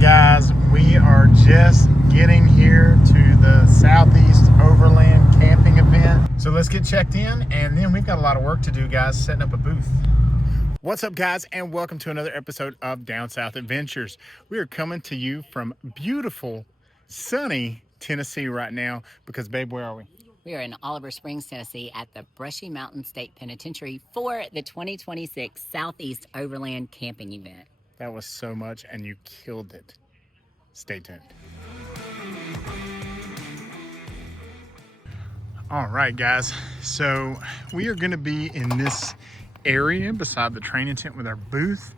guys, we are just getting here to the Southeast Overland Camping Event. So let's get checked in, and then we've got a lot of work to do, guys, setting up a booth. What's up, guys, and welcome to another episode of Down South Adventures. We are coming to you from beautiful, sunny Tennessee right now because, babe, where are we? We are in Oliver Springs, Tennessee at the Brushy Mountain State Penitentiary for the 2026 Southeast Overland Camping Event. That was so much, and you killed it. Stay tuned. All right, guys. So we are going to be in this area beside the training tent with our booth,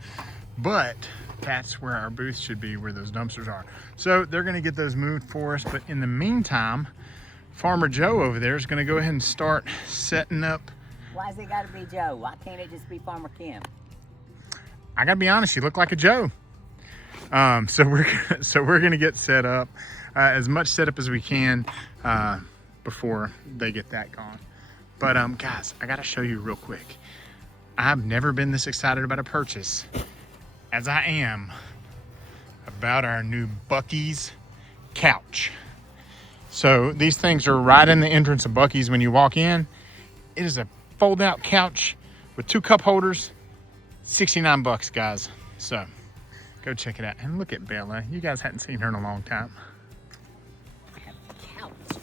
but that's where our booth should be, where those dumpsters are. So they're going to get those moved for us, but in the meantime, Farmer Joe over there is going to go ahead and start setting up. Why's it got to be Joe? Why can't it just be Farmer Kim? I gotta be honest, you look like a Joe. So we're gonna get set up, as much setup as we can before they get that gone. But guys, I gotta show you real quick. I've never been this excited about a purchase as I am about our new Buc-ee's couch. So these things are right in the entrance of Buc-ee's when you walk in. It is a fold-out couch with 2 cup holders. 69 bucks, guys. So go check it out. And look at Bella. You guys hadn't seen her in a long time. I have a couch.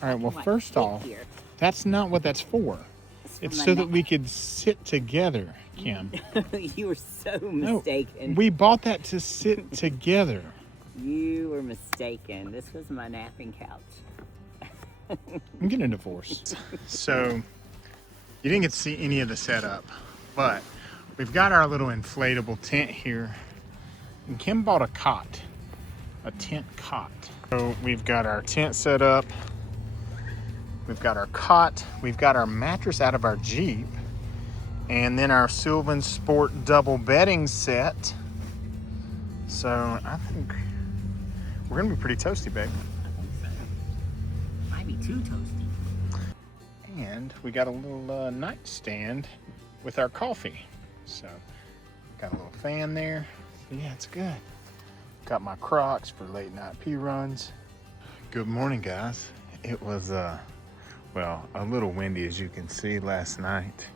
All right, well, first off, that's not what that's for. It's so that we could sit together, Kim. You were so mistaken. No, we bought that to sit together. You were mistaken. This was my napping couch. I'm getting a divorce. So you didn't get to see any of the setup, but we've got our little inflatable tent here. And Kim bought a cot, a tent cot. So we've got our tent set up. We've got our cot. We've got our mattress out of our Jeep. And then our Sylvan Sport double bedding set. So I think we're gonna be pretty toasty, babe. I think so. Might be too toasty. And we got a little nightstand with our coffee. So got a little fan there. So yeah, it's good. Got my Crocs for late night pee runs. Good morning, guys. It was, well, a little windy, as you can see, last night.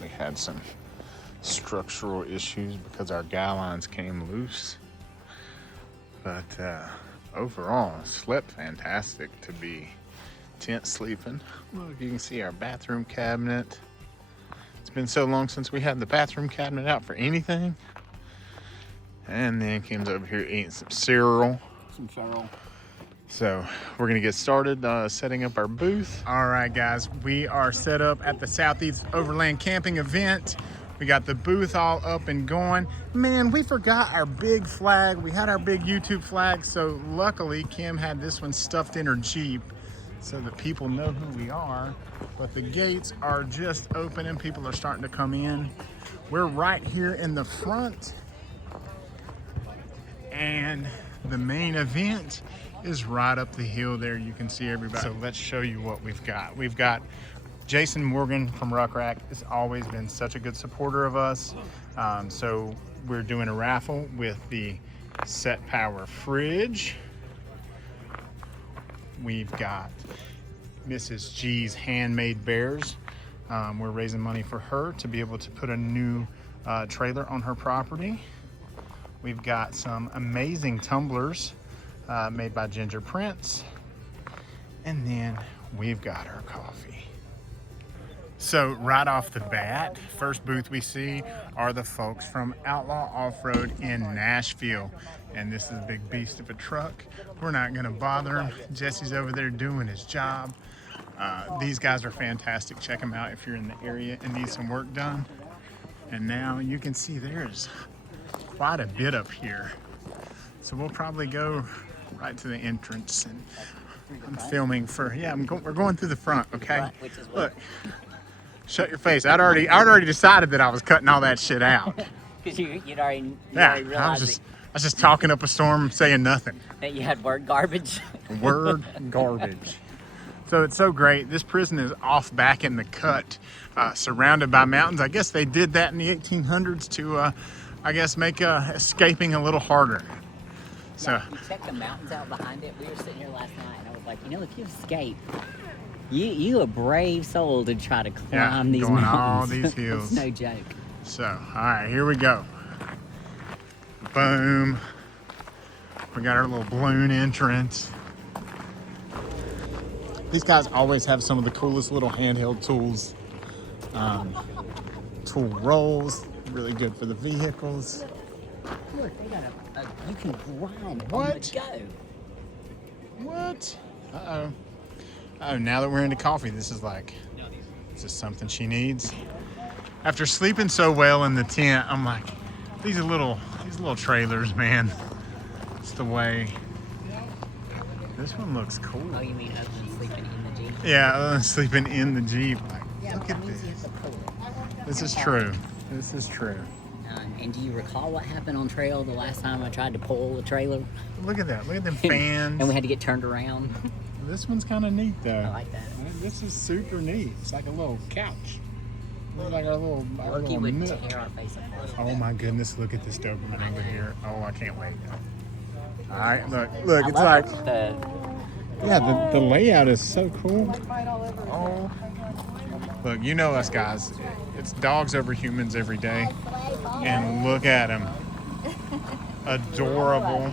We had some structural issues because our guy lines came loose. But overall, slept fantastic to be tent sleeping. Look, you can see our bathroom cabinet. It's been so long since we had the bathroom cabinet out for anything. And then Kim's over here eating some cereal. So we're gonna get started setting up our booth. All right, guys, we are set up at the Southeast Overland Camping Event. We got the booth all up and going. Man, we forgot our big flag. We had our big YouTube flag, so luckily Kim had this one stuffed in her Jeep so that people know who we are. But the gates are just open and people are starting to come in. We're right here in the front. And the main event is right up the hill there. You can see everybody. So let's show you what we've got. We've got Jason Morgan from RuckRack has always been such a good supporter of us. So we're doing a raffle with the Set Power fridge. We've got Mrs. G's handmade bears. We're raising money for her to be able to put a new trailer on her property. We've got some amazing tumblers made by Ginger Prince. And then we've got our coffee. So right off the bat, first booth we see are the folks from Outlaw Off-Road in Nashville. And this is a big beast of a truck. We're not gonna bother him. Jesse's over there doing his job. These guys are fantastic. Check them out if you're in the area and need some work done. And now you can see there's quite a bit up here. So we'll probably go right to the entrance. And I'm filming for, we're going through the front, okay? Look. Shut your face. I'd already decided that I was cutting all that shit out. Because you'd already I was just talking up a storm, saying nothing. That you had word garbage. Word garbage. So it's so great. This prison is off back in the cut, surrounded by mountains. I guess they did that in the 1800s to, I guess, make escaping a little harder. So Yeah, you check the mountains out behind it. We were sitting here last night, and I was like, you know, if you escape, you a brave soul to try to climb these going mountains. all these hills. It's no joke. So, all right, here we go. Boom. We got our little balloon entrance. These guys always have some of the coolest little handheld tools. Tool rolls, really good for the vehicles. Look, they got you can grind What? on the go. What? Uh-oh. Oh, now that we're into coffee, this is something she needs. After sleeping so well in the tent, I'm like, these little trailers, man. It's the way. This one looks cool. Oh, you mean other than sleeping in the Jeep? Yeah, other than sleeping in the Jeep. Like, Yeah, look that at means you this. have to pull it. This is true. This is true. And do you recall what happened on trail the last time I tried to pull a trailer? Look at that. Look at them fans. And we had to get turned around. This one's kind of neat, though. I like that. This is super neat. It's like a little couch. Looks like our little Loki would nook. tear our face apart. Oh my goodness, look at this Doberman over here. Oh, I can't wait. All right, look, I it's love like, the yeah, the layout is so cool. Oh, look, you know us guys. It's dogs over humans every day. And look at him. Adorable.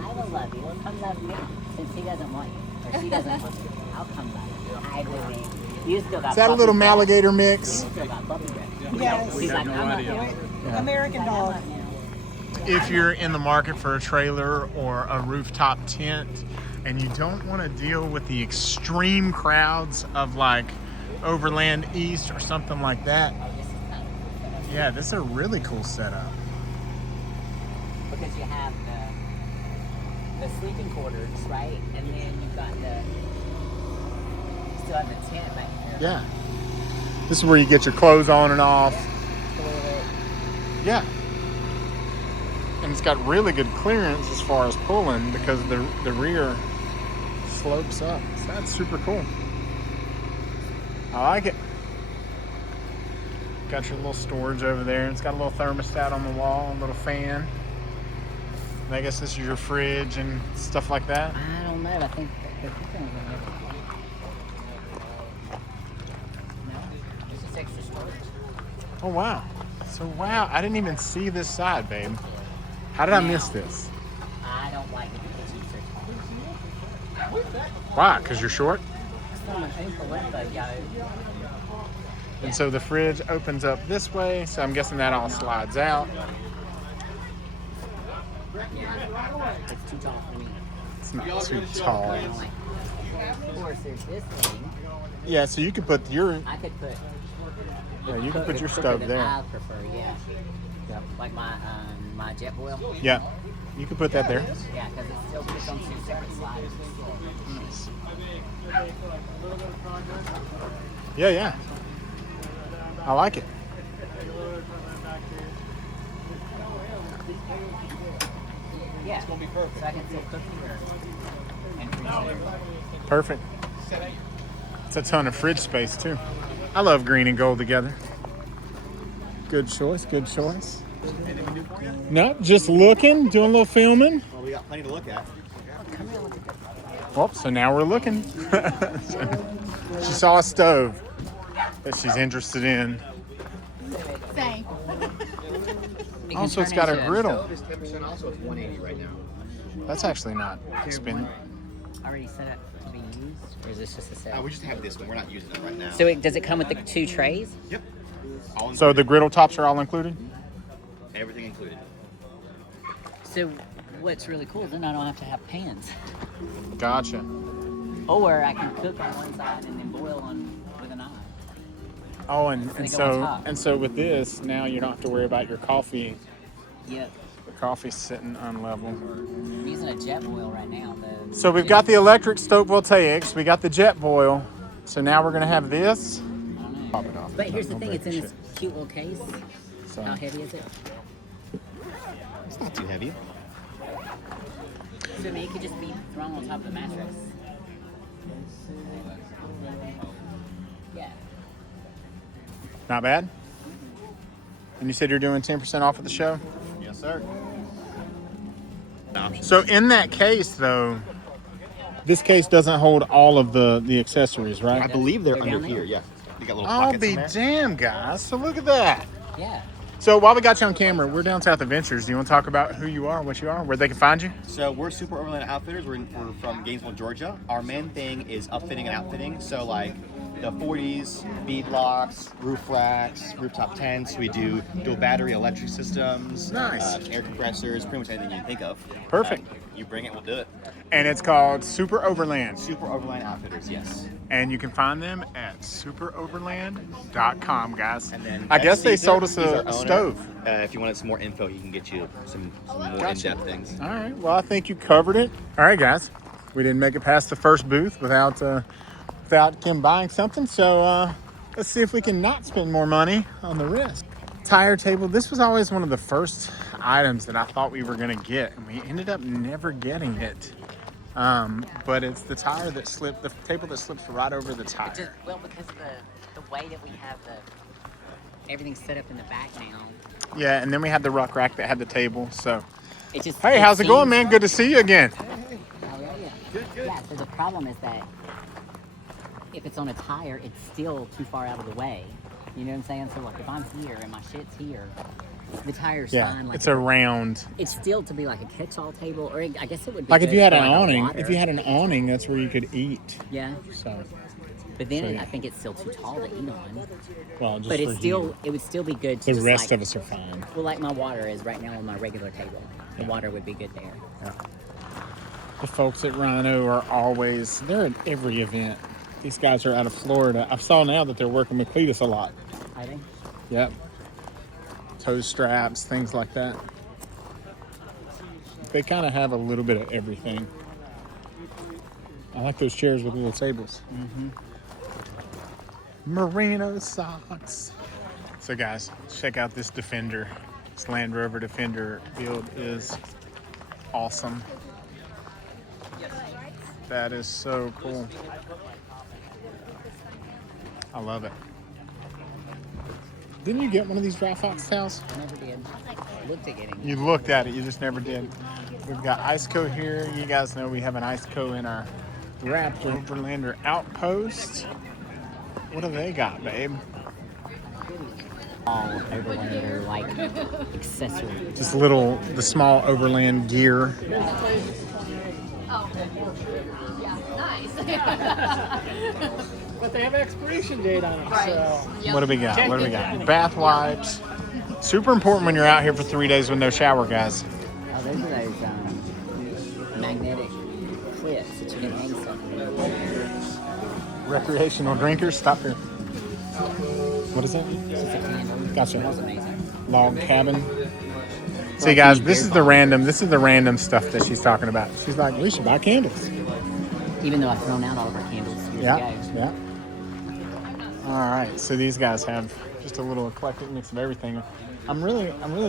I will love you. I'll come love you. Since he doesn't want you. Or she doesn't want you. I'll come love you. I will. You still got Is that a puppy little breath. Maligator mix? You still got puppy breath. Yes. She's like, I'm not now. American dog. If you're in the market for a trailer or a rooftop tent and you don't want to deal with the extreme crowds of like Overland East or something like that, yeah, this is a really cool setup. Because you have the sleeping quarters, right? And then you've got you still have the tent back here. Yeah. This is where you get your clothes on and off. Toilet. Yeah. And it's got really good clearance as far as pulling because the rear slopes up. So that's super cool. I like it. Got your little storage over there. It's got a little thermostat on the wall, a little fan. And I guess this is your fridge and stuff like that. I don't know. I think the cooking was in there. No, it's just extra storage. Oh, wow. So, wow, I didn't even see this side, babe. How did I miss this? I don't like it because you said Why? Because you're short? I'm an influenza, yo. And so the fridge opens up this way, so I'm guessing that all slides out. It's too tall for me. It's not too tall. I don't like it. Of course, there's this thing. Yeah, so you could put your I could put. you can put your quicker stove than there. I prefer, yeah. Like my jet boil. Yeah, you can put that there. Yeah, because it still puts on two separate slides. Yeah, yeah. I like it. Yeah, it's gonna be perfect. So I can still cook here and freeze it. Perfect. It's a ton of fridge space too. I love green and gold together. Good choice, good choice. No, just looking, doing a little filming. Well, we got plenty to look at. Well, so now we're looking. She saw a stove that she's interested in. Same. Also, it's got a griddle. It's 10% also. It's 180 right now. That's actually not expensive. Already set up to be used, or is this just a set? We just have this one. We're not using it right now. So does it come with the two trays? Yep. All included. So the griddle tops are all included? Everything included. So what's really cool is then I don't have to have pans. Gotcha. Or I can cook on one side and then boil on with a knife. Oh, They go on top. so with this, now you don't have to worry about your coffee. Yep. The coffee's sitting unlevel. I'm using a jet boil right now. So we've got the electric stove voltaics, we got the jet boil. So now we're gonna have this. I don't know. Pop it off. But here's the Don't thing, break it's in the this cute little case. So, How heavy is it? It's not too heavy. So I mean, it could just be thrown on top of the mattress. Yeah. Not bad. And you said you're doing 10% off at the show? Yes, sir. So in that case, though, this case doesn't hold all of the accessories, I right? believe they're They're under down here. there. Yeah. You got little I'll pockets be in there. damn, guys. So look at that. Yeah. So while we got you on camera, we're down South Adventures. Do you want to talk about who you are, what you are, where they can find you? So we're Super Overland Outfitters. We're from Gainesville, Georgia. Our main thing is upfitting and outfitting. So like the 40s, bead locks, roof racks, rooftop tents. We do dual battery electric systems, Nice. air compressors, pretty much anything you can think of. Perfect. You bring it, we'll do it. And it's called Super Overland. Super Overland Outfitters, yes. And you can find them at superoverland.com, guys. And then I guess they Caesar, sold us he's our a owner. stove. If you wanted some more info, he can get you some more Gotcha. in-depth things. All right. Well, I think you covered it. All right, guys. We didn't make it past the first booth without Kim buying something. So let's see if we can not spend more money on the rest. Tire table. This was always one of the first items that I thought we were going to get, and we ended up never getting it. But it's the tire that slipped, the table that slips right over the tire. Just, well, because of the way that we have everything set up in the back now. Yeah, and then we had the RuckRack that had the table. So, It just. hey, how's it going, man? Good to see you again. Oh, yeah, yeah. Yeah, so the problem is that if it's on a tire, it's still too far out of the way. You know what I'm saying? So, like, if I'm here and my shit's here, the tire's Yeah, fine. Like, it's a round. It's still to be like a catch-all table, or I guess it would be Like if good you had for, an like, a awning, water. if you had an awning, that's where you could eat. Yeah, So, but then So, yeah. I think it's still too tall to eat on. well, just But for it's still, you. it would still be good to The just rest like, of us are fine. well, like my water is right now on my regular table. The water would be good there. The folks at Rhino are always, they're at every event. These guys are out of Florida. I saw now that they're working with Cletus a lot. I think. Yep. Toe straps, things like that. They kind of have a little bit of everything. I like those chairs with little tables. Merino socks. So guys, check out this Defender. This Land Rover Defender build is awesome. That is so cool. I love it. Didn't you get one of these dry fox towels? I never did. I looked at getting. You looked at it, you just never did. We've got Iceco here. You guys know we have an Iceco in our Raptor Overlander Outpost. What do they got, babe? All Overlander like accessories. Just the small Overland gear. But they have expiration date on them, so. What do we got? What do we got? Bath wipes. Super important when you're out here for 3 days with no shower, guys. Oh, those are those magnetic clips that you can hang stuff with. Recreational drinkers. Stop here. What is that? It's a candle. Gotcha. It smells amazing. Log cabin. See, guys, this is the random stuff that she's talking about. She's like, we should buy candles. Even though I've thrown out all of our candles years Yeah, ago. yeah. All right, so these guys have just a little eclectic mix of everything. I'm really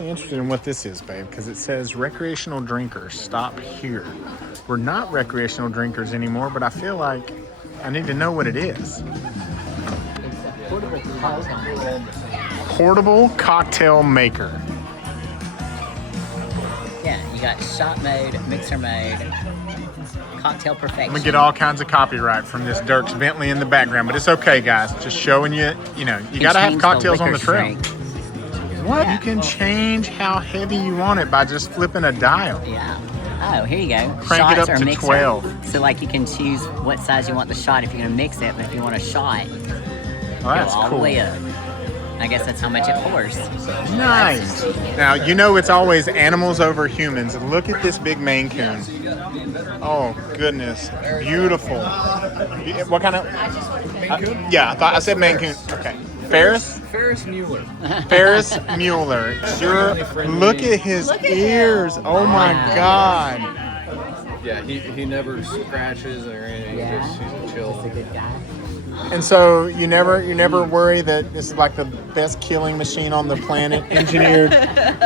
interested in what this is, babe, because it says recreational drinkers, stop here. We're not recreational drinkers anymore, but I feel like I need to know what it is. Portable cocktail maker. Yeah, you got shot mode, mixer mode, cocktail perfection. I'm gonna get all kinds of copyright from this Dirks Bentley in the background, but it's okay, guys. Just showing you, you gotta have change cocktails on the liquor trail. strength. What? Yeah. You can change how heavy you want it by just flipping a dial. Yeah. Oh, here you go. Crank it Shots up or to mixer. 12. So like you can choose what size you want the shot if you're gonna mix it, but if you want a shot, Well, that's go all cool. the way up. I guess that's how much it pours. Nice. Now, it's always animals over humans. Look at this big Maine Coon. Oh, goodness. Beautiful. What kind of? Yeah, I said Maine Coon. Okay. Ferris Mueller. Mueller. Look at his ears. Oh, my God. Yeah, he never scratches or anything. Yeah. He's a Just a chill. good guy. And so you never worry that this is like the best killing machine on the planet, engineered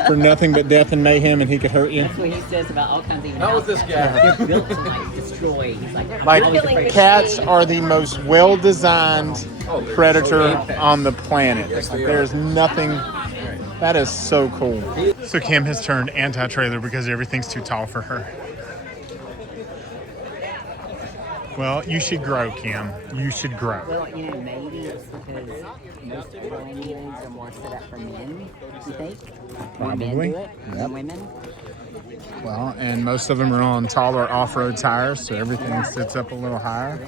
for nothing but death and mayhem, and he could hurt you. That's what he says about all kinds of Not with this guy. They're built to like destroy destroy. He's like, I'm Like, always afraid of cats are the most well-designed predator on the planet. Like, there's nothing. That is so cool. So Kim has turned anti-trailer because everything's too tall for her. Well, you should grow, Kim. You should grow. Well, you know, maybe it's because most overland rigs are more set up for men, you think? More men Probably. do it than women? Well, and most of them are on taller off-road tires, so everything sits up a little higher.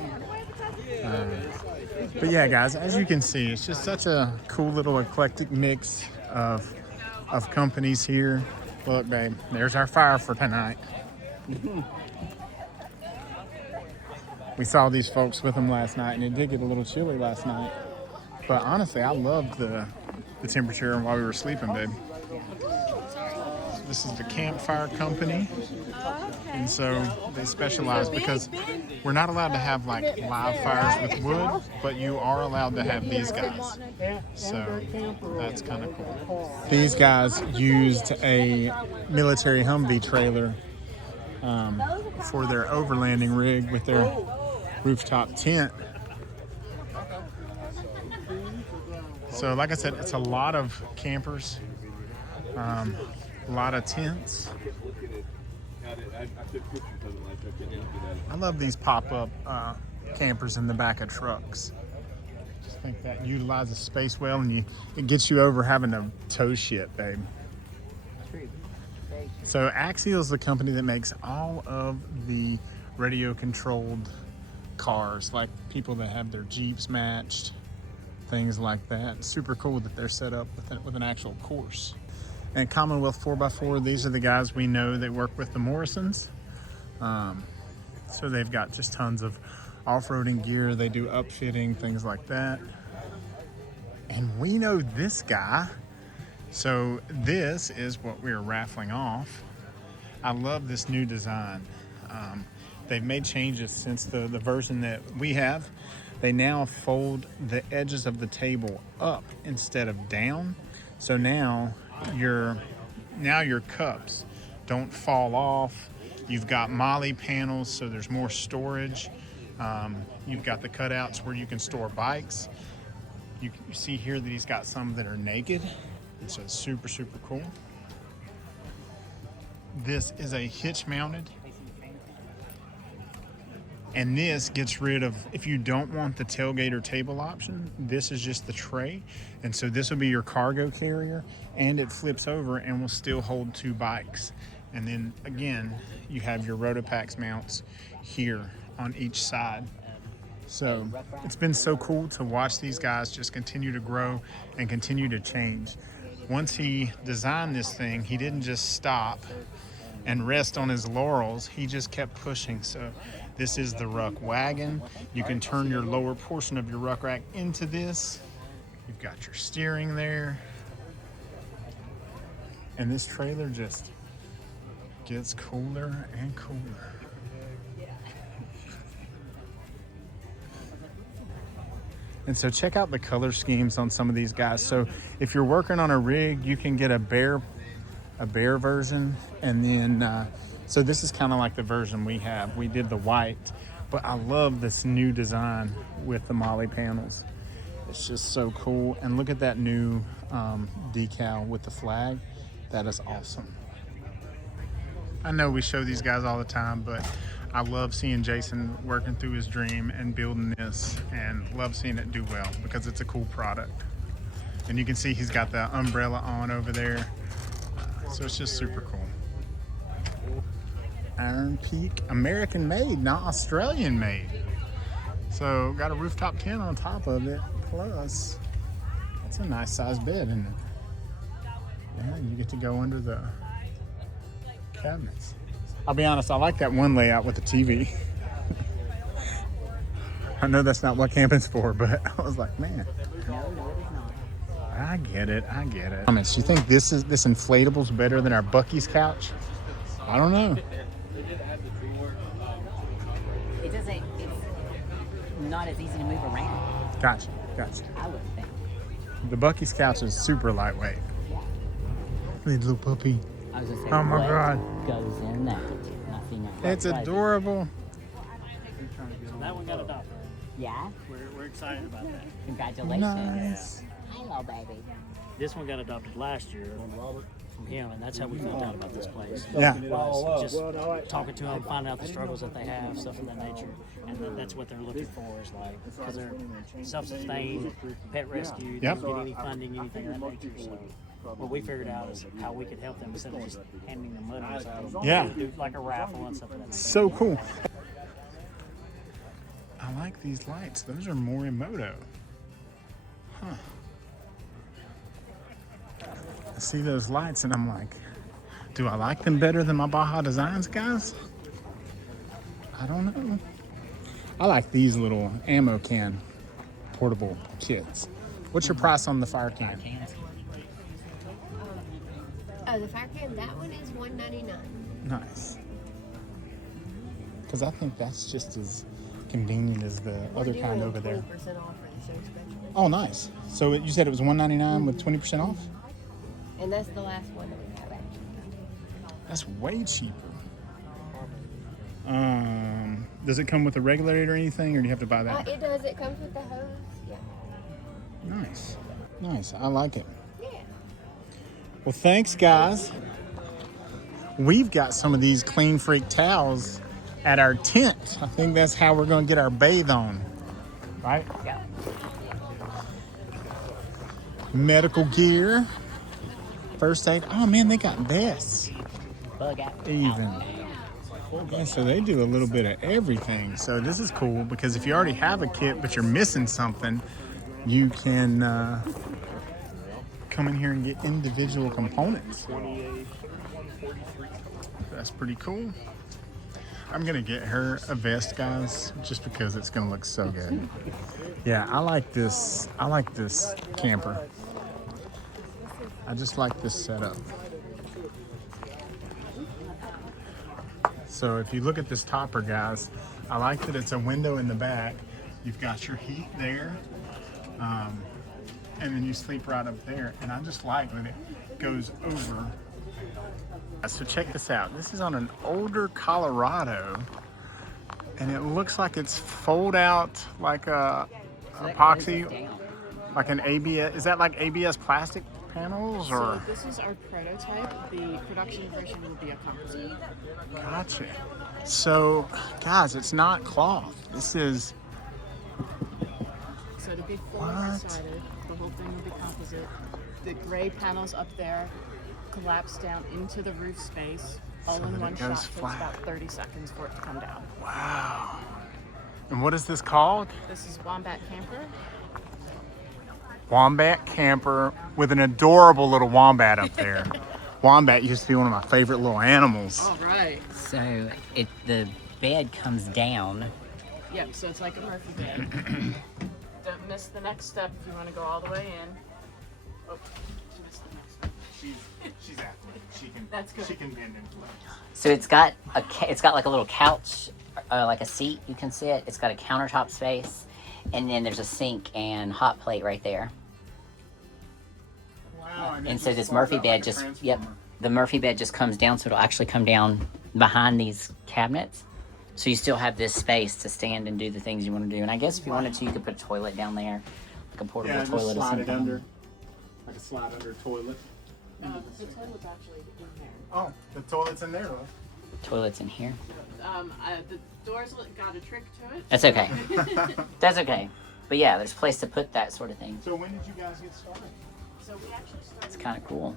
But yeah, guys, as you can see, it's just such a cool little eclectic mix of companies here. Look, babe, there's our fire for tonight. We saw these folks with them last night, and it did get a little chilly last night. But honestly, I loved the temperature while we were sleeping, babe. So this is the Campfire Company. And so they specialize because we're not allowed to have like live fires with wood, but you are allowed to have these guys. So that's kind of cool. These guys used a military Humvee trailer for their overlanding rig with their rooftop tent. So like I said, it's a lot of campers, a lot of tents. I love these pop-up campers in the back of trucks. I just think that utilizes space well, and it gets you over having to tow shit, babe. So Axial is the company that makes all of the radio-controlled cars, like people that have their Jeeps matched, things like that. Super cool that they're set up with an actual course. And Commonwealth 4x4, these are the guys we know that work with the Morrisons. So they've got just tons of off-roading gear. They do upfitting, things like that. And we know this guy. So this is what we're raffling off. I love this new design. They've made changes since the version that we have. They now fold the edges of the table up instead of down. So now your cups don't fall off. You've got MOLLE panels, so there's more storage. You've got the cutouts where you can store bikes. You see here that he's got some that are naked. So it's super, super cool. This is a hitch mounted. And this gets rid of, if you don't want the tailgate or table option, this is just the tray. And so this will be your cargo carrier, and it flips over and will still hold 2 bikes. And then again, you have your Rotopax mounts here on each side. So it's been so cool to watch these guys just continue to grow and continue to change. Once he designed this thing, he didn't just stop and rest on his laurels. He just kept pushing. So this is the Ruck Wagon. You can turn your lower portion of your RuckRack into this. You've got your steering there. And this trailer just gets cooler and cooler. And so check out the color schemes on some of these guys. So if you're working on a rig, you can get a bear version, and then so this is kind of like the version we have. We did the white, but I love this new design with the MOLLE panels. It's just so cool. And look at that new decal with the flag. That is awesome. I know we show these guys all the time, but I love seeing Jason working through his dream and building this, and love seeing it do well because it's a cool product. And you can see he's got the umbrella on over there. So it's just super cool. Iron Peak, American made, not Australian made. So got a rooftop tent on top of it. Plus, that's a nice sized bed, isn't it? Yeah, you get to go under the cabinets. I'll be honest, I like that one layout with the TV. I know that's not what camping's for, but I was like, man. No, it is not. I get it. Comments, you think this inflatable's better than our Bucky's couch? I don't know. It's not as easy to move around. Gotcha. I would think. The Bucky's couch is super lightweight. Yeah. Little puppy. I was gonna say, Oh my what God. goes in that? Nothing. It's adorable. So that one got adopted. Yeah? We're excited about that. Congratulations. Nice. Hello, baby. This one got adopted last year from him, and that's how we found out about this place. Yeah. Was just talking to them, finding out the struggles that they have, stuff of that nature, and that's what they're looking for is like, because they're self-sustained, pet rescue, Yep. don't get any funding, anything of that nature. So what we figured out is how we could help them instead of just handing them money. So Yeah. do like a raffle and stuff of that nature. So cool. I like these lights. Those are Morimoto. Huh. I see those lights and I'm like, do I like them better than my Baja Designs guys? I don't know. I like these little ammo can portable kits. What's your price on the fire can? Oh, the fire can, that one is $1.99. Nice. Because I think that's just as convenient as the other kind over there. 20% off for the same special. Oh, nice. So you said it was $1.99 with 20% off? And that's the last one that we have actually. That's way cheaper. Does it come with a regulator or anything, or do you have to buy that? It does. It comes with the hose. Yeah. Nice. Nice. I like it. Yeah. Well, thanks, guys. We've got some of these Clean Freak towels at our tent. I think that's how we're going to get our bathe on. Right? Yeah. Medical gear. First aid. Oh, man, they got vests. Bug out. Even. Yeah, so they do a little bit of everything. So this is cool because if you already have a kit but you're missing something, you can come in here and get individual components. That's pretty cool. I'm gonna get her a vest, guys, just because it's gonna look so good. Yeah, I like this. I like this camper. I just like this setup. So if you look at this topper, guys, I like that it's a window in the back. You've got your heat there, and then you sleep right up there. And I just like that it goes over. So check this out. This is on an older Colorado, and it looks like it's fold out like a epoxy, like an ABS. Is that like ABS plastic panels or? So this is our prototype. The production version will be a composite. Gotcha. So, guys, it's not cloth. This is. So the big four What? sided, the whole thing will be composite. The gray panels up there collapse down into the roof space, all So in that one it shot. goes Takes flat. about 30 seconds for it to come down. Wow. And what is this called? This is Wombat Camper. Wombat camper with an adorable little wombat up there. Wombat used to be one of my favorite little animals. All right. So the bed comes down. Yep, so it's like a Murphy bed. Don't miss the next step if you want to go all the way in. Oh, you missed the next step. She's athletic. She can. That's good. She can bend and float. So it's got like a little couch, like a seat you can sit. It's got a countertop space, and then there's a sink and hot plate right there. Wow. And so this Murphy bed just, yep, the Murphy bed just comes down, so it'll actually come down behind these cabinets. So you still have this space to stand and do the things you want to do. And I guess if you wanted to, you could put a toilet down there, like a portable Yeah, just toilet or slide something. it under, like a slide under toilet. The toilet's actually in there. Oh, the toilet's in there, though. Toilet's in here. The door's got a trick to it. That's okay. That's okay. But yeah, there's a place to put that sort of thing. So when did you guys get started? So we actually started. It's kind of cool.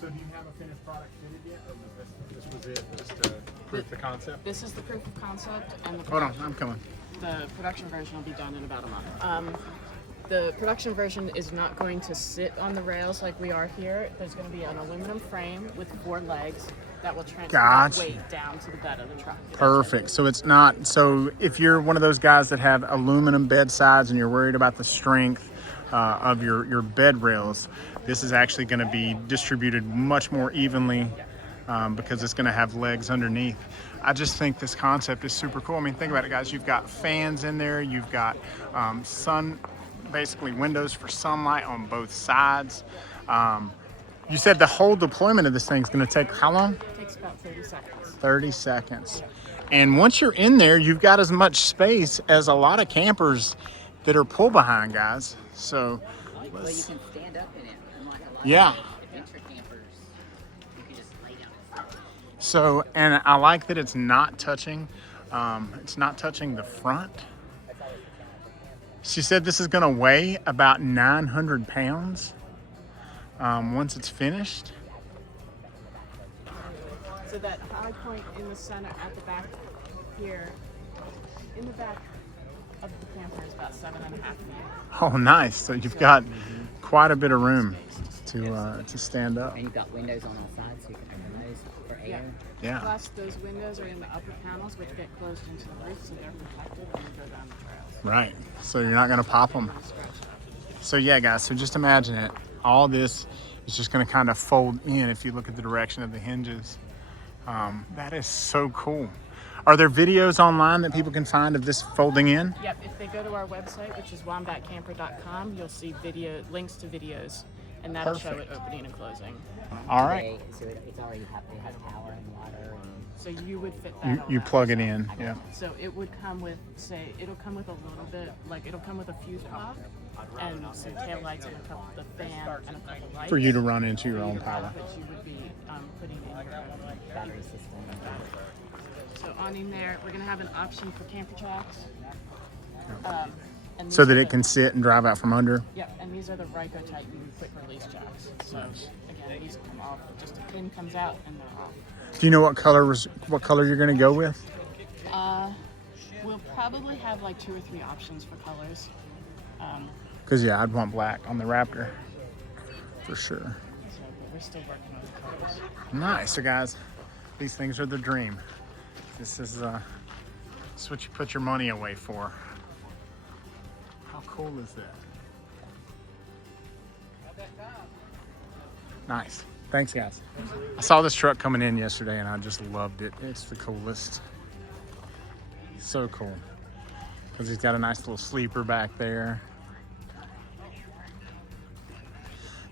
So do you have a finished product fitted yet? Or was this was it? Just to prove the concept? This is the proof of concept, and Hold on, I'm coming. the production version will be done in about a month. The production version is not going to sit on the rails like we are here. There's going to be an aluminum frame with 4 legs that will transfer Gotcha. that weight down to the bed of the truck. Perfect. So it's not, so if you're one of those guys that have aluminum bed sides and you're worried about the strength of your bed rails, this is actually going to be distributed much more evenly because it's going to have legs underneath. I just think this concept is super cool. I mean, think about it, guys. You've got fans in there. You've got basically windows for sunlight on both sides. You said the whole deployment of this thing is going to take how long? It takes about 30 seconds. 30 seconds. And once you're in there, you've got as much space as a lot of campers that are pull behind, guys. So, Well, you can stand up in it. Unlike a lot yeah. of adventure campers, you can just lay down and sleep. So, and I like that it's not touching the front. She said this is gonna weigh about 900 pounds once it's finished. So that high point in the center at the back here, in the back of the camper is about 7.5 feet. Oh, nice. So you've got quite a bit of room to stand up. And you've got windows on all sides, so you can open those for air. Yeah. Plus, those windows are in the upper panels, which get closed into the roof, so they're protected when you go down the trails. Right. So you're not gonna pop them. So yeah, guys, so just imagine it. All this is just gonna kind of fold in if you look at the direction of the hinges. That is so cool. Are there videos online that people can find of this folding in? Yep, if they go to our website, which is wombatcamper.com, you'll see links to videos, and that'll show it opening and closing. All right. So it's already it has power and water and So you would fit that You around. plug it in, yeah. So it would come with, it'll come with a little bit, it'll come with a fuse box and some tail lights and a couple, the fan and a couple lights. For you to run into your own power. That you would be putting in your own battery system. So on in there, we're gonna have an option for camper tracks. And So these that are it the- can sit and drive out from under. Yep, and these are the Ryko Titan quick release jacks. So again, these come off, just a pin comes out and they're off. Do you know what color you're gonna go with? We'll probably have like 2 or 3 options for colors. Because yeah, I'd want black on the Raptor for sure. So, but we're still working on the colors. Nice. So guys, these things are the dream. This is what you put your money away for. How cool is that? Nice. Thanks, guys. I saw this truck coming in yesterday and I just loved it. It's the coolest. So cool. Because he's got a nice little sleeper back there.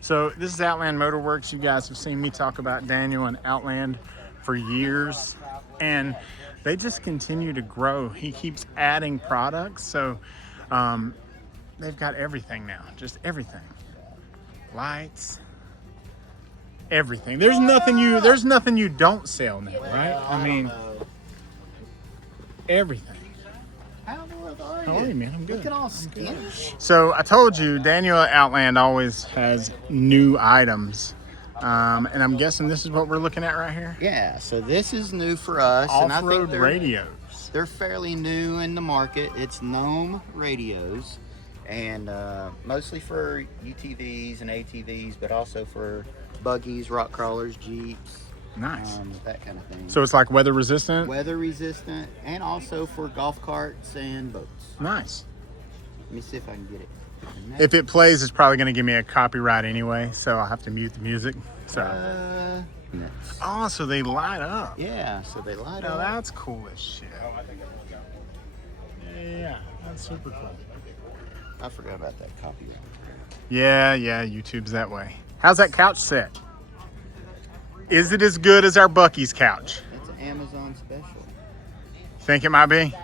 So this is Outland Motorworks. You guys have seen me talk about Daniel and Outland for years, and they just continue to grow. He keeps adding products, so they've got everything now, just everything. Lights, everything. There's nothing you don't sell now, right? I mean, everything. How are How are you, man? I'm good. Look at all skinny. So I told you, Daniel at Outland always has new items. And I'm guessing this is what we're looking at right here? Yeah, so this is new for us. And I think Off-road radios. They're fairly new in the market. It's gnome radios, and mostly for UTVs and ATVs, but also for buggies, rock crawlers, Jeeps, Nice. that kind of thing. So it's like weather resistant? Weather resistant, and also for golf carts and boats. Nice. Let me see if I can get it. If it plays, it's probably going to give me a copyright anyway, so I'll have to mute the music. So. Nuts. Oh, so they light up. Yeah, so they light Now up. that's cool as shit. Yeah, that's super cool. I forgot about that copyright. Yeah, YouTube's that way. How's that couch set? Is it as good as our Bucky's couch? It's an Amazon special. Think it might be? I mean,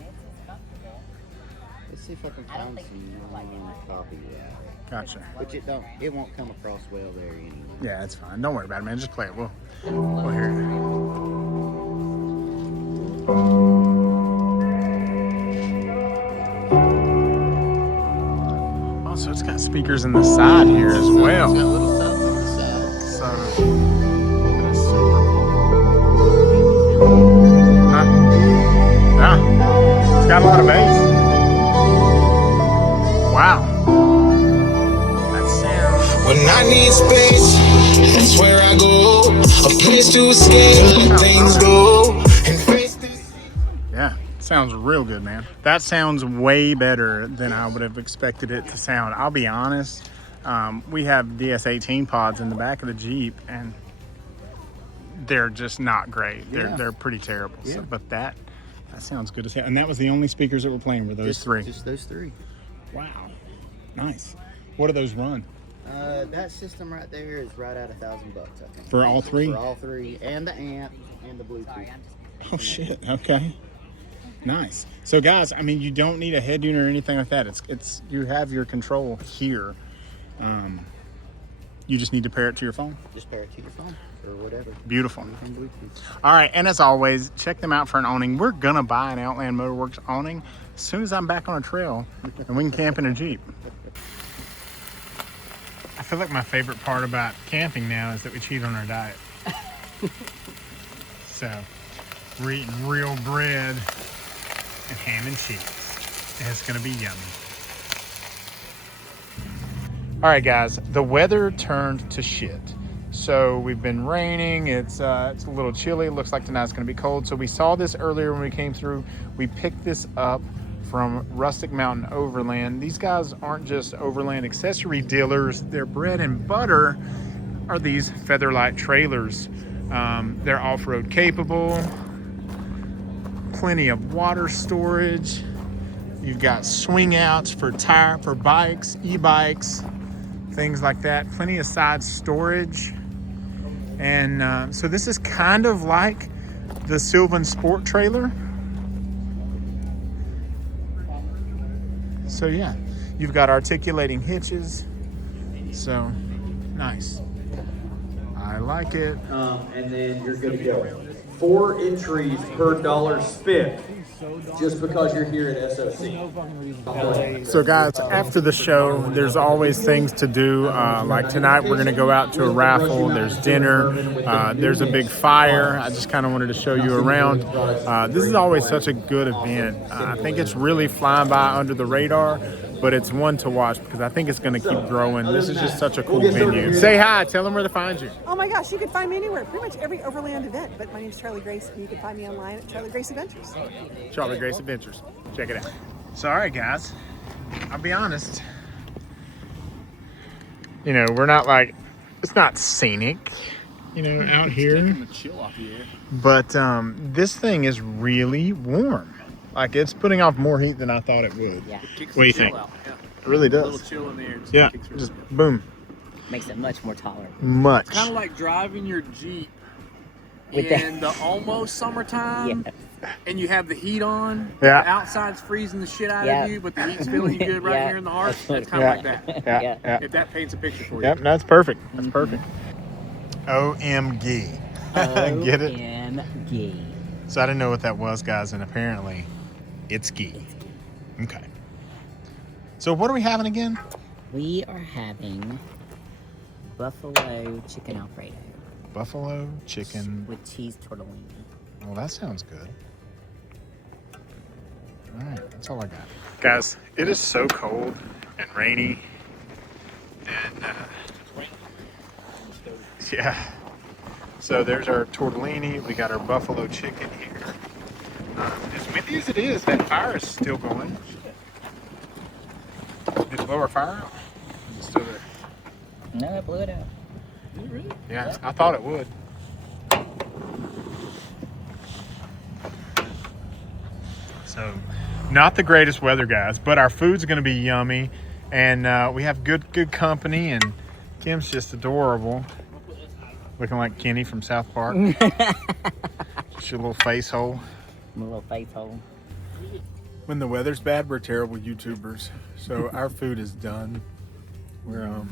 it's comfortable. Let's see if I can find some copyright. Gotcha. Which it won't come across well there anyway. Yeah, it's fine. Don't worry about it, man. Just play it. We'll hear it. Oh, so it's got speakers in the side here as It's got well. little subs on the side. So that is super cool. Huh? Yeah. It's got a lot of bass. Wow. That sounds. When I need space, that's where I go. A place to escape, let things go. And face this. Yeah, sounds real good, man. That sounds way better than I would have expected it to sound. I'll be honest. We have DS18 pods in the back of the Jeep, and they're just not great. They're pretty terrible. Yeah. So, but that sounds good as hell. And that was the only speakers that were playing, were those three. Just those three. Wow, nice. What do those run? That system right there is right at $1,000, I think. For all three? For all three, and the amp and the Bluetooth. Oh shit. Okay. Nice. So guys, I mean, you don't need a head unit or anything like that. It's you have your control here. You just need to pair it to your phone. Just pair it to your phone or whatever. Beautiful. Anything Bluetooth. All right, and as always, check them out for an awning. We're gonna buy an Outland Motorworks awning as soon as I'm back on a trail and we can camp in a Jeep. I feel like my favorite part about camping now is that we cheat on our diet. So we're eating real bread and ham and cheese. And it's gonna be yummy. All right, guys, the weather turned to shit. So we've been raining, it's a little chilly, it looks like tonight's gonna be cold. So we saw this earlier when we came through. We picked this up from Brushy Mountain Overland. These guys aren't just overland accessory dealers, their bread and butter are these Featherlight trailers. They're off-road capable, plenty of water storage. You've got swing outs for bikes, e-bikes, things like that. Plenty of side storage. And so this is kind of like the Sylvan Sport trailer. So yeah, you've got articulating hitches. So nice. I like it. And then you're good to go. 4 entries per dollar spent, just because you're here at SOC. So guys, after the show, there's always things to do. Like tonight, we're gonna go out to a raffle. There's dinner. There's a big fire. I just kind of wanted to show you around. This is always such a good event. I think it's really flying by under the radar, but it's one to watch because I think it's gonna keep growing. This is just such a cool venue. Say hi, tell them where to find you. Oh my gosh, you can find me anywhere, pretty much every Overland event. But my name's Charlie Grace, and you can find me online at Charlie Grace Adventures. Charlie Grace Adventures. Check it out. So, all right, guys, I'll be honest. You know, we're not like, it's not scenic, you know, out here. But this thing is really warm. Like, it's putting off more heat than I thought it would. Yeah. What do you think? It really does. A little chill in the air. Yeah, just boom. Makes it much more tolerable. Much. Kind of like driving your Jeep With in the almost summertime, Yeah. and you have the heat on. Yeah. The outside's freezing the shit out Yeah. of you, but the heat's feeling you good right Yeah. here in the heart. That's That's kind of Yeah. like that. Yeah, yeah. If that paints a picture for you. Yep, that's perfect. That's perfect. OMG. Get it? OMG. So I didn't know what that was, guys, and apparently it's ghee. Okay. So what are we having again? We are having buffalo chicken Alfredo Buffalo chicken. with cheese tortellini. Well, that sounds good. All right, that's all I got. Guys, it is so cold and rainy. And, yeah. So there's our tortellini. We got our buffalo chicken here. As windy as it is, that fire is still going. Did it blow our fire out? Is it still there? No, it blew it out. Yeah, I thought it would. So, not the greatest weather, guys, but our food's going to be yummy, and we have good company, and Kim's just adorable, looking like Kenny from South Park. Just your little face hole. My little face hole. When the weather's bad, we're terrible YouTubers, so our food is done. We're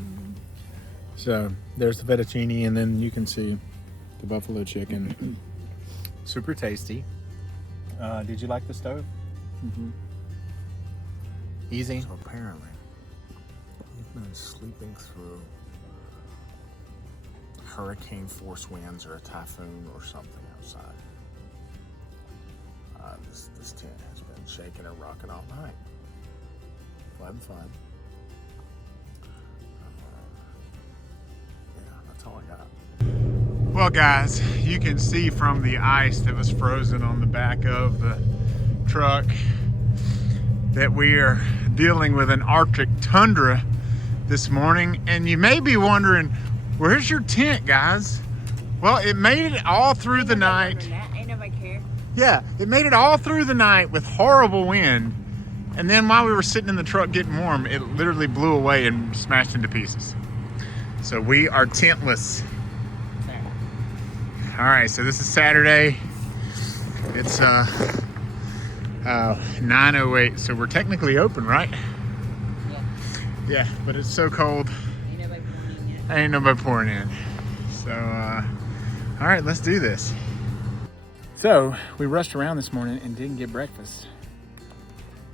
so there's the fettuccine, and then you can see the buffalo chicken. Super tasty. Did you like the stove? Mm-hmm. Easy. So apparently, we've been sleeping through hurricane force winds or a typhoon or something outside. This tent has been shaking and rocking all night. Having fun. Yeah, that's all I got. Well, guys, you can see from the ice that was frozen on the back of the truck that we are dealing with an Arctic tundra this morning. And you may be wondering, where's your tent, guys? Well, it made it all through the night. Ain't nobody care. Yeah, it made it all through the night with horrible wind. And then while we were sitting in the truck getting warm, it literally blew away and smashed into pieces. So we are tentless. All right, so this is Saturday. It's 9:08, so we're technically open, right? Yeah. Yeah, but it's so cold. Ain't nobody pouring in. So, all right, let's do this. So we rushed around this morning and didn't get breakfast.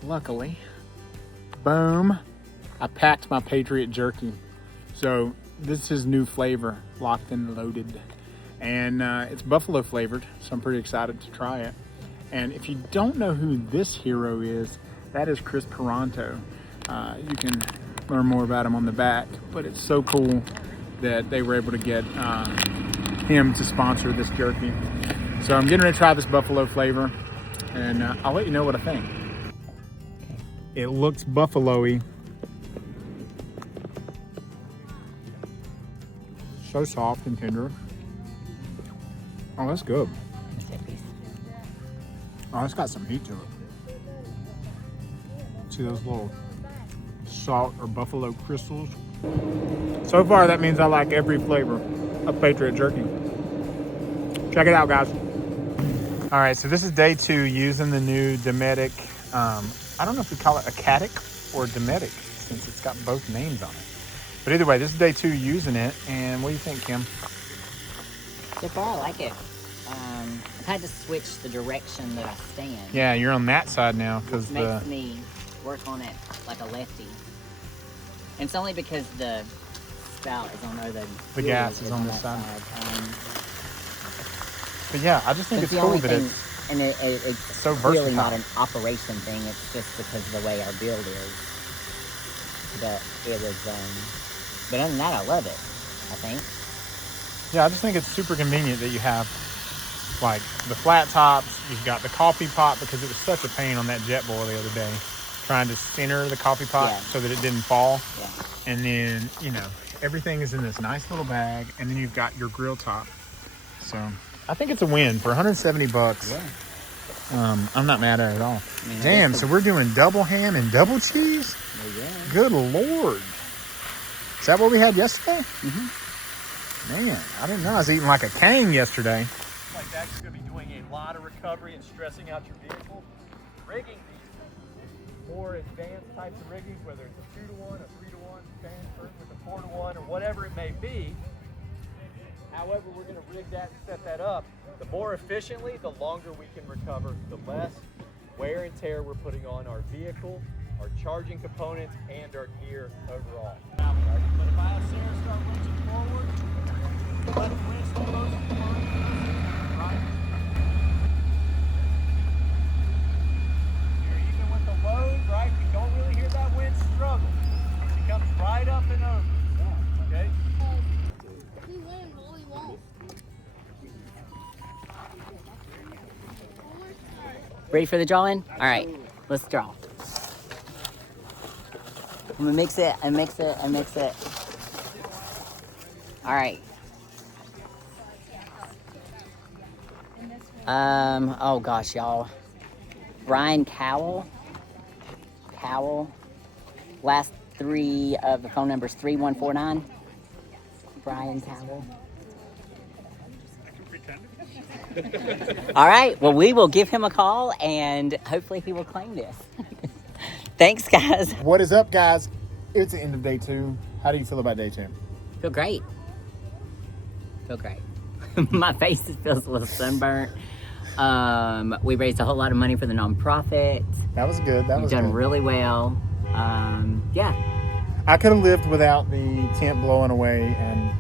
Luckily, boom, I packed my Patriot jerky. So this is new flavor, locked and loaded. And it's buffalo flavored, so I'm pretty excited to try it. And if you don't know who this hero is, that is Chris Peranto. You can learn more about him on the back, but it's so cool that they were able to get him to sponsor this jerky. So I'm getting ready to try this buffalo flavor, and I'll let you know what I think. It looks buffalo-y. So soft and tender. Oh, that's good. Oh, it's got some heat to it. See those little salt or buffalo crystals? So far, that means I like every flavor of Patriot jerky. Check it out, guys. All right, so this is day 2 using the new Dometic. I don't know if we call it a Catic or Dometic, since it's got both names on it. But either way, this is day 2 using it. And what do you think, Kim? So far, I like it. I've had to switch the direction that I stand. Yeah, you're on that side now because makes me work on it like a lefty. And it's only because the spout is on the gas is on this side. But yeah, I just think it's the cool only that thing, it's and it's so really versatile. not an operation thing. It's just because of the way our build is. But it was. But other than that, I love it. I think. Yeah, I just think it's super convenient that you have like the flat tops. You've got the coffee pot, because it was such a pain on that jet boil the other day, trying to center the coffee pot so that it didn't fall. Yeah. And then, you know, everything is in this nice little bag, and then you've got your grill top. So I think it's a win for 170 bucks. Yeah. I'm not mad at it at all. I mean, damn, so we're doing double ham and double cheese? Yeah. Good Lord. Is that what we had yesterday? Mm-hmm. Man, I didn't know I was eating like a king yesterday. Like that, you're going to be doing a lot of recovery and stressing out your vehicle. Rigging these more advanced types of riggings, whether it's a 2-to-1, a 3-to-1, transfer with a 4-to-1, or whatever it may be. However, we're going to rig that and set that up. The more efficiently, the longer we can recover, the less wear and tear we're putting on our vehicle, our charging components, and our gear overall. But if I have Sarah start winching forward, let it winch the most right? You're even with the load, right? You don't really hear that winch struggle. It comes right up and over. Okay? Ready for the draw in? All right, let's draw. I'm gonna mix it and mix it and mix it. All right. Oh gosh, y'all. Brian Cowell. Last 3 of the phone number's 3149. Brian Cowell. All right, well, we will give him a call and hopefully he will claim this. Thanks, guys. What is up, guys? It's the end of day 2. How do you feel about day 2? Feel great. My face feels a little sunburnt. We raised a whole lot of money for the nonprofit. That was good. We've done really well. Yeah. I could have lived without the tent blowing away and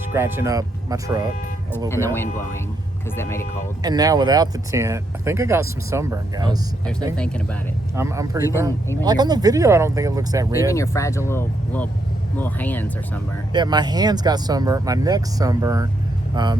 scratching up my truck a little bit. And the wind blowing, because that made it cold. And now without the tent, I think I got some sunburn, guys. There's no thinking about it. I'm pretty Even burned. Like on the video, I don't think it looks that red. Even your fragile little hands are sunburned. Yeah, my hands got sunburnt, my neck's sunburnt.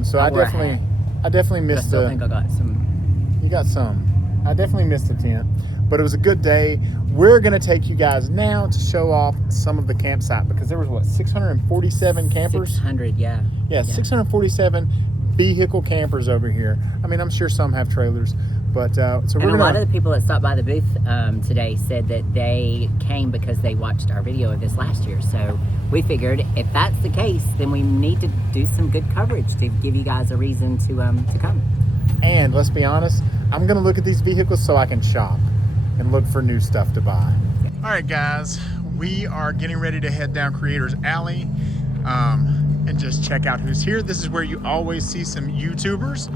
So I definitely missed I still think I got some. You got some. I definitely missed the tent, but it was a good day. We're gonna take you guys now to show off some of the campsite, because there was what, 647 campers? 600, yeah. Yeah, 647 vehicle campers over here. I mean, I'm sure some have trailers, But so we're And a gonna. lot of the people that stopped by the booth today said that they came because they watched our video of this last year. So we figured if that's the case, then we need to do some good coverage to give you guys a reason to come. And let's be honest, I'm gonna look at these vehicles so I can shop and look for new stuff to buy. All right, guys, we are getting ready to head down Creators Alley and just check out who's here. This is where you always see some YouTubers,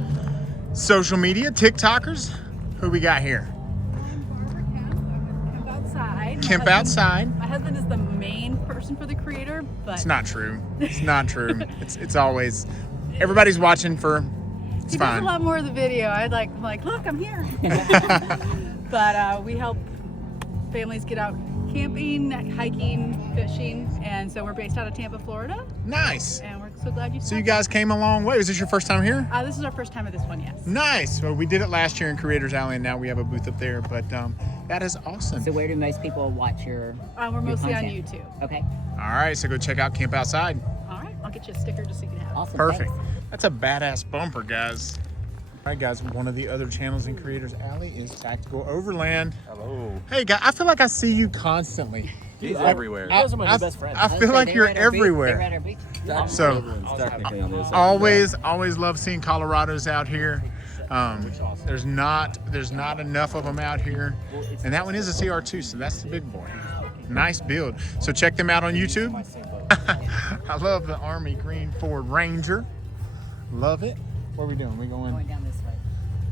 social media, TikTokers. Who we got here? Camp Outside. Camp Outside. My husband is the main person for the creator, but It's not true. It's not true. It's always, everybody's watching for, it's he fine. does a lot more of the video. I'm like, look, I'm here. But we help families get out camping, hiking, fishing, and so we're based out of Tampa, Florida. Nice. And we're so glad you So you guys came a long way. Was this your first time here? This is our first time at this one, yes. Nice. Well, we did it last year in Creators Alley, and now we have a booth up there. But that is awesome. So where do most people watch your? We're mostly on content? YouTube. Okay. All right, so go check out Camp Outside. All right, I'll get you a sticker just so you can have it. Awesome. Perfect. Thanks. That's a badass bumper, guys. All right, guys, one of the other channels in Creators Alley is Tactical Overland. Hello. Hey, guys, I feel like I see you constantly. He's everywhere. Those are my new best friends. I feel like you're everywhere. So, always love seeing Colorados out here. There's not enough of them out here, and that one is a CR2, so that's the big boy. Nice build. So check them out on YouTube. I love the Army Green Ford Ranger. Love it. What are we doing? We Going down this way.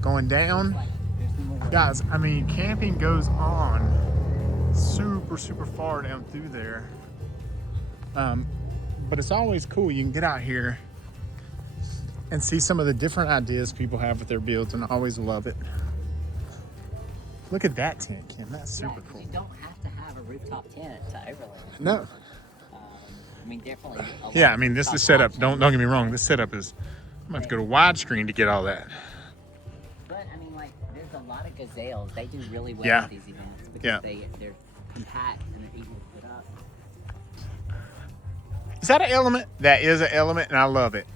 going down? There's some more. Guys, I mean, camping goes on super far down through there. But it's always cool. You can get out here and see some of the different ideas people have with their builds, and I always love it. Look at that tent, Kim. That's super cool. You don't have to have a rooftop tent to overland. No. I mean, definitely. Yeah, I mean, this is setup. Don't get me wrong. This setup is. I'm gonna have to go to widescreen to get all that. But I mean, like, there's a lot of gazelles. They do really well Yeah. at these events because Yeah. they're compact and they're easy to put up. Is that an element? That is an element, and I love it.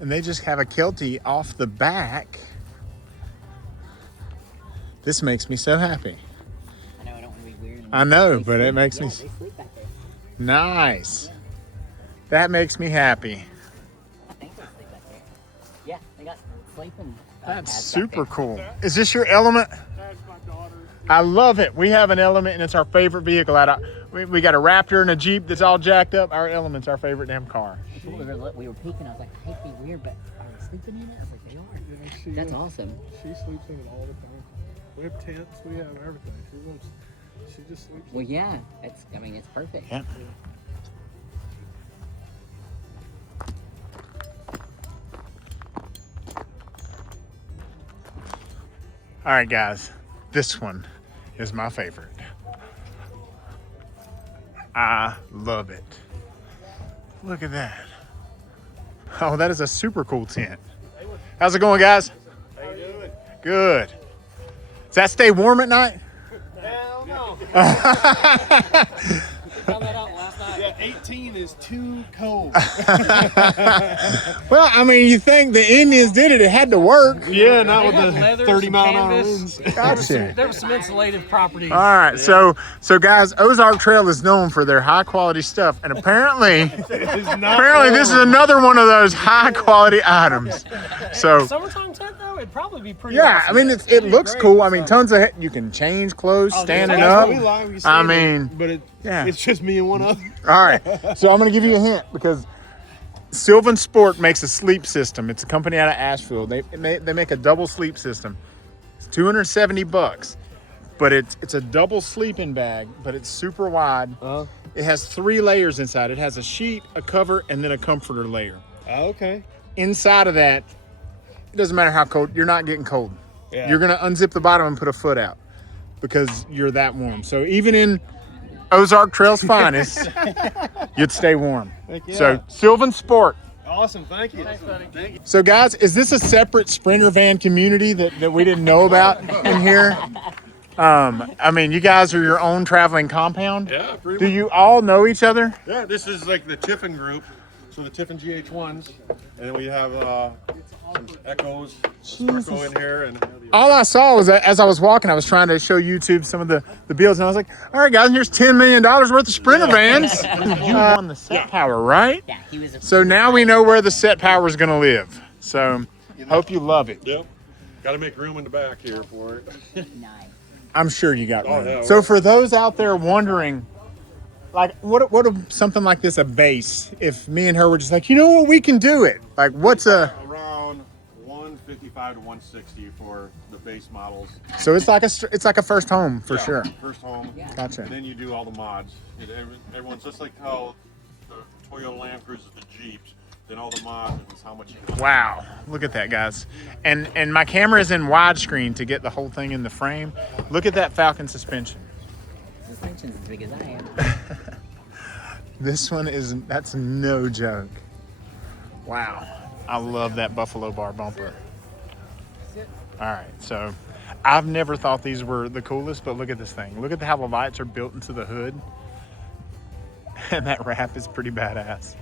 And they just have a Kelty off the back. This makes me so happy. I know I don't want to be weird. I know, but it makes me. They sleep back there. Nice. Yeah. That makes me happy. I think they sleep back there. Yeah, they got sleeping. That's super cool. Is this your element? I love it. We have an element, and it's our favorite vehicle. We got a Raptor and a Jeep that's all jacked up. Our element's our favorite damn car. We were peeking. I was like, I hate to be weird, but are they sleeping in it? I was like, they are. Yeah, That's awesome. She sleeps in it all the time. We have tents. We have everything. She just sleeps. Well, yeah. It's perfect. Yeah. All right, guys. This one is my favorite. I love it. Look at that. Oh, that is a super cool tent. How's it going, guys? How you doing? Good. Does that stay warm at night? Hell no. Found that out last night. Yeah, 18 is too cold. Well, I mean, you think the Indians did it. It had to work. Yeah, not with They the had leather, 30-mile-an-hour some winds. Gotcha. There was some insulated properties. All right, so guys, Ozark Trail is known for their high quality stuff, and apparently this is another one of those high quality items. So Summertime tent though, it'd probably be pretty. yeah, awesome. I mean it looks cool. I mean tons of you can change clothes standing up. I mean, but yeah. it's just me and one other. All right, so I'm gonna give you a hint because Sylvan Sport makes a sleep system. It's a company out of Asheville. They make a double sleep system. It's $270, but it's a double sleeping bag, but it's super wide. It has 3 layers inside. It has a sheet, a cover, and then a comforter layer. Okay. Inside of that, it doesn't matter how cold, you're not getting cold. Yeah. You're gonna unzip the bottom and put a foot out because you're that warm. So even in Ozark Trail's finest, you'd stay warm. Heck yeah. So Sylvan Sport. Awesome, thank you. Thank you. So guys, is this a separate Sprinter van community that we didn't know about in here? I mean, you guys are your own traveling compound. Yeah, pretty Do much. you all know each other? Yeah, this is like the Tiffin group. So the Tiffin GH1s, and then we have some Echoes, Sparko in here, and All I saw was that as I was walking, I was trying to show YouTube some of the builds, and I was like, all right, guys, here's $10 million worth of Sprinter vans. You won the set power, right? Yeah, he was. So now we know where the set power is going to live. So hope you love it. yep, got to make room in the back here for it. Nice. I'm sure you got room. yeah, So for those out there wondering, like, what something like this a base? If me and her were just like, you know what, we can do it. Like, what's a Around 155 to 160 for the base models. So it's like a first home for sure. First home. Gotcha. And then you do all the mods. Everyone's just like how the Toyota Land Cruisers, the Jeeps, then all the mods is how much you can. Wow, look at that, guys. And my camera is in widescreen to get the whole thing in the frame. Look at that Falcon suspension. Suspension's as big as I am. This one that's no joke. Wow, I love that Buffalo Bar bumper. All right, so I've never thought these were the coolest, but look at this thing. Look at how the lights are built into the hood. And that wrap is pretty badass.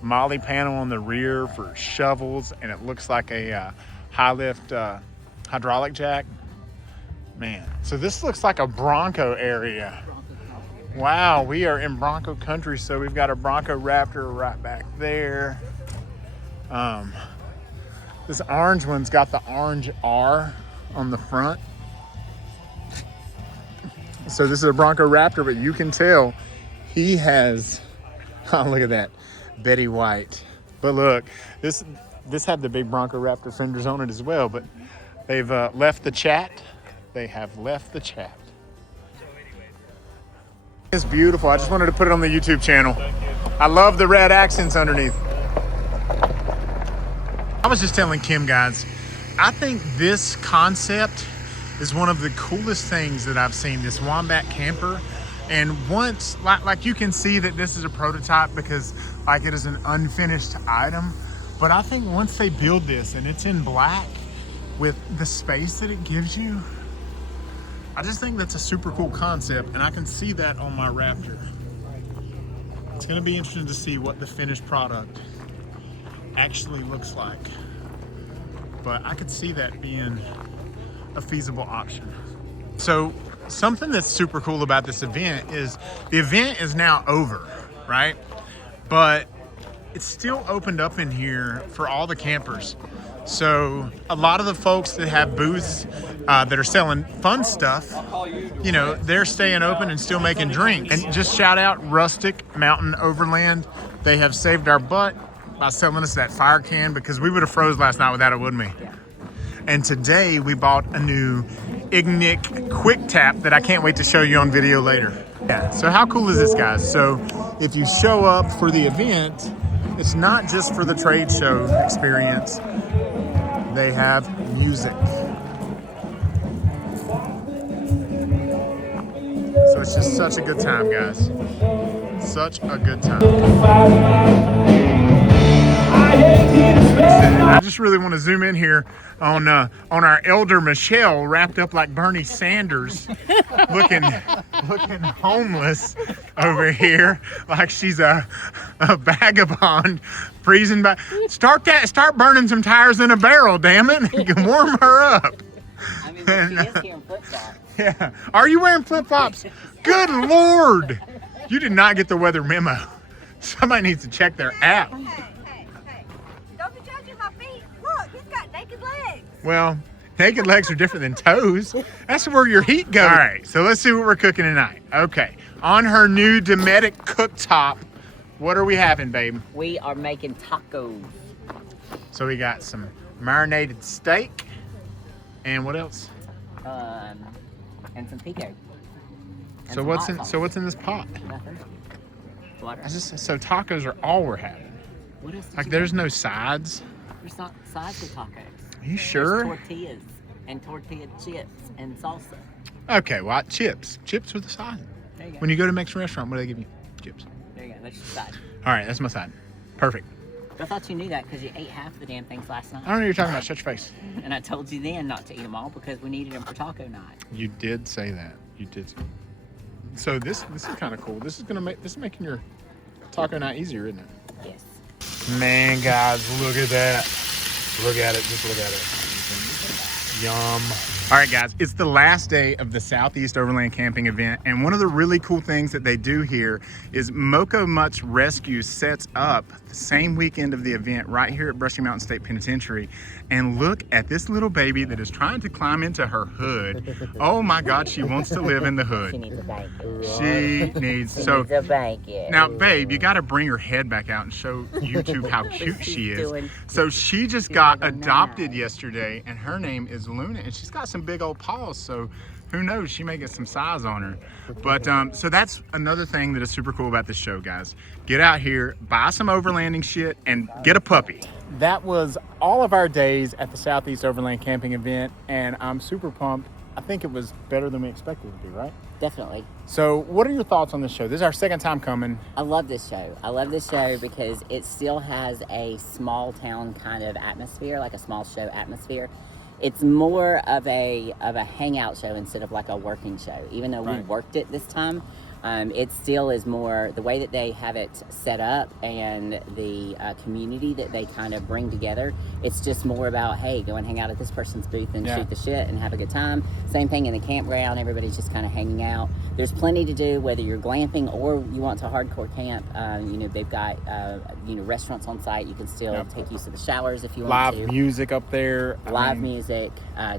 Molly panel on the rear for shovels, and it looks like a high lift hydraulic jack. Man, so this looks like a Bronco area. Wow, we are in Bronco country, so we've got a Bronco Raptor right back there. This orange one's got the orange R on the front. So this is a Bronco Raptor, but you can tell he has, oh, look at that, Betty White. But look, this had the big Bronco Raptor fenders on it as well, but they've left the chat. They have left the chat. It's beautiful. I just wanted to put it on the YouTube channel. I love the red accents underneath. I was just telling Kim, guys, I think this concept is one of the coolest things that I've seen, this Wombat camper. And once, like you can see that this is a prototype because like it is an unfinished item. But I think once they build this and it's in black with the space that it gives you, I just think that's a super cool concept, and I can see that on my Raptor. It's gonna be interesting to see what the finished product actually looks like. But I could see that being a feasible option. So something that's super cool about this event is the event is now over, right? But it's still opened up in here for all the campers. So a lot of the folks that have booths that are selling fun stuff, you know, they're staying open and still making drinks. And just shout out Rustic Mountain Overland. They have saved our butt by selling us that fire can because we would have froze last night without it, wouldn't we? Yeah. And today we bought a new Ignic Quick Tap that I can't wait to show you on video later. Yeah, so how cool is this, guys? So if you show up for the event, it's not just for the trade show experience. They have music. So it's just such a good time, guys. Such a good time. I just really want to zoom in here on our elder Michelle, wrapped up like Bernie Sanders, looking homeless over here, like she's a vagabond, freezing by. Start burning some tires in a barrel, damn it, and can warm her up. I mean, but she is here in flip-flops. Yeah. Are you wearing flip-flops? Good Lord. You did not get the weather memo. Somebody needs to check their app. Hey, don't be judging my feet. Look, he's got naked legs. Well, naked legs are different than toes. That's where your heat goes. All right, so let's see what we're cooking tonight. Okay, on her new Dometic cooktop, what are we having, babe? We are making tacos. So we got some marinated steak, and what else? And some pico. So what's in this pot? Nothing. Water. So tacos are all we're having. What else? Like there's no sides. There's not sides with tacos. Are you sure? There's tortillas and tortilla chips and salsa. Okay, well, chips with a side. There you go. When you go to a Mexican restaurant, what do they give you? Chips. There you go. That's your side. All right, that's my side. Perfect. I thought you knew that because you ate half the damn things last night. I don't know what you're talking about. Shut your face. And I told you then not to eat them all because we needed them for taco night. You did say that. You did. So this is kind of cool. This is making your taco night easier, isn't it? Yes. Man, guys, look at that. Look at it. Just look at it. Yum. All right, guys, it's the last day of the Southeast Overland Camping Event, and one of the really cool things that they do here is Moco Mutt's Rescue sets up the same weekend of the event right here at Brushy Mountain State Penitentiary. And look at this little baby that is trying to climb into her hood. Oh my God, she wants to live in the hood. She needs a blanket. She needs a blanket. Now, babe, you got to bring her head back out and show YouTube how cute she is. So she just got adopted yesterday, and her name is Luna, and she's got some big old paws, so who knows, she may get some size on her. But so that's another thing that is super cool about this show, guys. Get out here, buy some overlanding shit, and get a puppy. That was all of our days at the Southeast Overland Camping Event, and I'm super pumped. I think it was better than we expected it to be, right? Definitely. So what are your thoughts on this show? This is our second time coming. I love this show. I love this show because it still has a small town kind of atmosphere, like a small show atmosphere. It's more of a hangout show instead of like a working show. Even though we worked it this time, it still is more the way that they have it set up and the community that they kind of bring together. It's just more about, hey, go and hang out at this person's booth and shoot the shit and have a good time. Same thing in the campground. Everybody's just kind of hanging out. There's plenty to do, whether you're glamping or you want to hardcore camp. You know, they've got restaurants on site. You can still take use of the showers if you want to. Live music up there. Live music.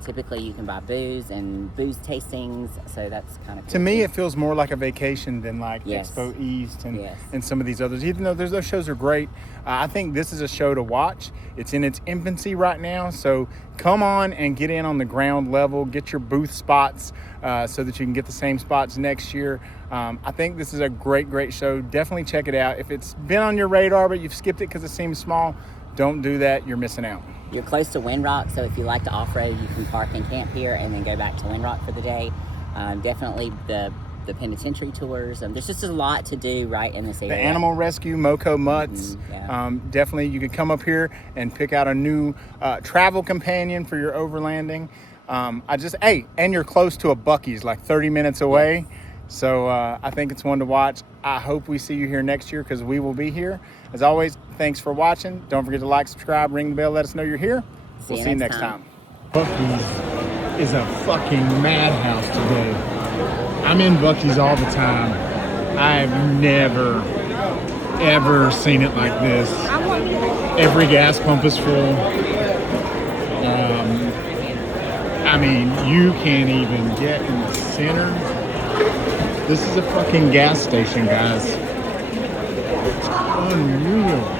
Typically, you can buy booze and booze tastings. So that's kind of cool. To me, it feels more like a vacation than like Expo East and some of these others. Even though those shows are great, I think this is a show to watch. It's in its infancy right now, so come on and get in on the ground level. Get your booth spots so that you can get the same spots next year. I think this is a great show. Definitely check it out. If it's been on your radar but you've skipped it because it seems small, don't do that. You're missing out. You're close to Windrock, so if you like to off-road, you can park and camp here and then go back to Windrock for the day. Definitely the penitentiary tours. There's just a lot to do right in this area. The animal rescue, Moco Mutts. Definitely, you can come up here and pick out a new travel companion for your overlanding. And you're close to a Buc-ee's, like 30 minutes away. So I think it's one to watch. I hope we see you here next year because we will be here. As always, thanks for watching. Don't forget to like, subscribe, ring the bell, let us know you're here. We'll see you next time. Buc-ee's is a fucking madhouse today. I'm in Buc-ee's all the time. I've never, ever seen it like this. Every gas pump is full. I mean, you can't even get in the center. This is a fucking gas station, guys. It's unreal.